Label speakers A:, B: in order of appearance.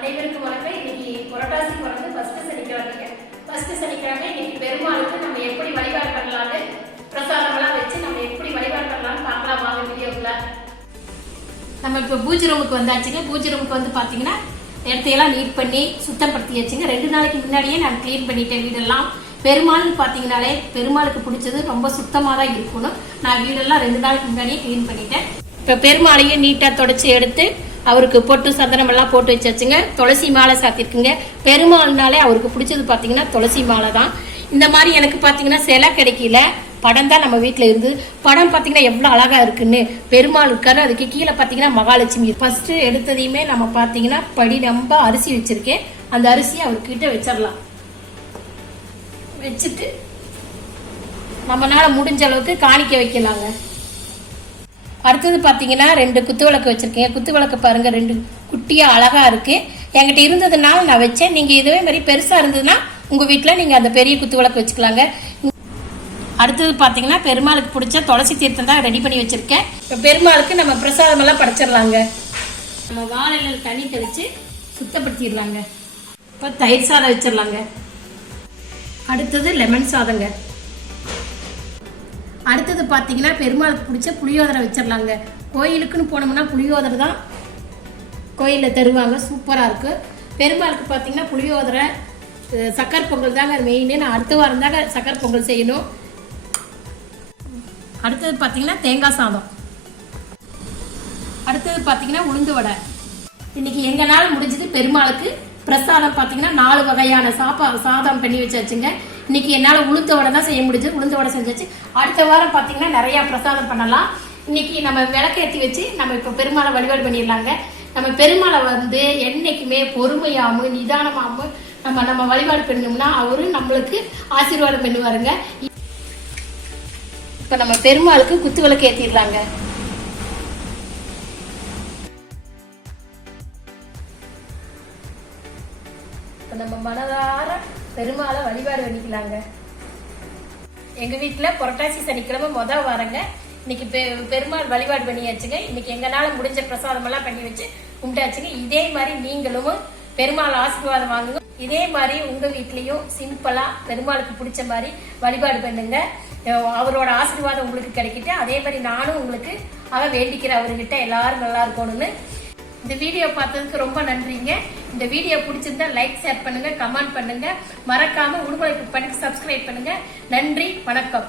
A: அனைவருக்கும் வணக்கம். இன்னைக்கு புரட்டாசி பிறந்து ஃபர்ஸ்ட் சனிக்கிழமைங்க. ஃபர்ஸ்ட் சனிக்கிழமை இன்னைக்கு பெருமாளுக்கு நம்ம எப்படி வழிபாடு பண்ணலான்னு பிரசாதம்லாம் வச்சு நம்ம எப்படி வழிபாடு பண்ணலாம்னு பார்க்கலாம் வாங்க வீடியோக்குள்ள. நம்ம இப்போ பூஜை ரூமுக்கு வந்தாச்சுங்க. பூஜை ரூமுக்கு வந்து பார்த்தீங்கன்னா இடத்தையெல்லாம் நீட் பண்ணி சுத்தப்படுத்தி வச்சுங்க ரெண்டு நாளைக்கு முன்னாடியே நான் க்ளீன் பண்ணிட்டேன் வீடெல்லாம். பெருமாள்னு பார்த்தீங்கனாலே பெருமாளுக்கு பிடிச்சது ரொம்ப சுத்தமாக தான் இருக்கணும். நான் வீடெல்லாம் ரெண்டு நாளுக்கு முன்னாடியே க்ளீன் பண்ணிட்டேன். இப்போ பெருமாளையும் நீட்டாக தொடச்சி எடுத்து அவருக்கு பொட்டு சந்தனம் எல்லாம் போட்டு வச்சாச்சுங்க. துளசி மாலை சாத்திருக்குங்க. பெருமாள்னாலே அவருக்கு பிடிச்சது பார்த்தீங்கன்னா துளசி மாலை தான். இந்த மாதிரி எனக்கு பார்த்தீங்கன்னா சிலை கிடைக்கல. படம் தான் நம்ம வீட்டில் இருந்து. படம் பார்த்தீங்கன்னா எவ்வளோ அழகாக இருக்குன்னு. பெருமாள் இருக்காரு. அதுக்கு கீழே பார்த்தீங்கன்னா மகாலட்சுமி ஃபஸ்ட்டு எடுத்ததையுமே நம்ம பார்த்தீங்கன்னா படி நம்ப அரிசி வச்சுருக்கேன். அந்த அரிசியை அவர்கிட்ட வச்சிடலாம். வச்சுட்டு நம்மளால முடிஞ்ச அளவுக்கு காணிக்க வைக்கலாங்க. அடுத்தது பார்த்தீங்கன்னா ரெண்டு குத்து விளக்கு வச்சுருக்கீங்க குத்து விளக்கு பாருங்கள் ரெண்டு குட்டியாக அழகாக இருக்குது என்கிட்ட இருந்ததுனால நான் வச்சேன். நீங்கள் இதுவே மாதிரி பெருசாக இருந்ததுன்னா உங்கள் வீட்டில் நீங்கள் அந்த பெரிய குத்து விளக்கு வச்சுக்கலாங்க. அடுத்தது பார்த்தீங்கன்னா பெருமாளுக்கு பிடிச்ச துளசி தீர்த்தம் தான் ரெடி பண்ணி வச்சுருக்கேன். இப்போ பெருமாளுக்கு நம்ம பிரசாதமெல்லாம் படைச்சிடலாங்க. நம்ம வாழையில் தண்ணி தெளித்து சுத்தப்படுத்திடலாங்க. இப்போ தயிர் சாதம் வச்சிடலாங்க. அடுத்தது லெமன் சாதங்க. அடுத்தது பார்த்தீங்கன்னா பெருமாளுக்கு பிடிச்ச புளியோதரை வச்சிடலாங்க. கோயிலுக்குன்னு போனோம்னா புளியோதரை தான் கோயிலில் தருவாங்க. சூப்பராக இருக்குது பெருமாளுக்கு பார்த்தீங்கன்னா புளியோதரை சக்கர் சக்கரை பொங்கல் தாங்க மெயின் நான் அடுத்த வாரம் தாங்க சக்கர் பொங்கல் செய்யணும். அடுத்தது பார்த்தீங்கன்னா தேங்காய் சாதம். அடுத்தது பார்த்தீங்கன்னா உளுந்து வடை. இன்னைக்கு எங்களால் முடிஞ்சது பெருமாளுக்கு பிரசாதம் பார்த்தீங்கன்னா நாலு வகையான சாப்பா சாதம் பண்ணி வச்சாச்சுங்க. இன்னைக்கு என்னால் உளுத்த வடை தான் செய்ய முடிஞ்சது. உளுந்த வடை செஞ்சாச்சு. அடுத்த வாரம் பார்த்தீங்கன்னா நிறைய பிரசாதம் பண்ணலாம். இன்னைக்கு நம்ம விளக்கேற்றி வச்சு நம்ம இப்போ பெருமாளை வழிபாடு பண்ணிடலாங்க. நம்ம பெருமாளை வந்து என்னைக்குமே பொறுமையாகவும் நிதானமாகவும் நம்ம நம்ம வழிபாடு பண்ணோம்னா அவரு நம்மளுக்கு ஆசீர்வாதம் பண்ணுவாருங்க. இப்போ நம்ம பெருமாளுக்கு குத்து விளக்கு ஏற்றிடலாங்க இப்போ நம்ம மனதார பெருமாளை வழிபாடு பண்ணிக்கலாங்க. எங்க வீட்டுல புரட்டாசி சனிக்கிழமை முத வாரங்க. இன்னைக்கு பெ- பெருமாள் வழிபாடு பண்ணியாச்சுங்க. இன்னைக்கு எங்களால முடிஞ்ச பிரசாதம் எல்லாம் பண்ணி வச்சு கும்பிட்டாச்சுங்க. இதே மாதிரி நீங்களும் பெருமாள் ஆசீர்வாதம் வாங்குங்க. இதே மாதிரி உங்க வீட்லயும் சிம்பிளா பெருமாளுக்கு பிடிச்ச மாதிரி வழிபாடு பண்ணுங்க. அவரோட ஆசீர்வாதம் உங்களுக்கு கிடைக்கிட்டு அதே மாதிரி நானும் உங்களுக்கு அவ வேண்டிக்கிற அவர்கிட்ட எல்லாரும் நல்லா இருக்கணும்னு இந்த வீடியோ பார்த்ததுக்கு ரொம்ப நன்றிங்க. இந்த வீடியோ பிடிச்சிருந்தா லைக் ஷேர் பண்ணுங்க கமெண்ட் பண்ணுங்க. மறக்காம உடுமலை பண்ணி சப்ஸ்கிரைப் பண்ணுங்க. நன்றி வணக்கம்.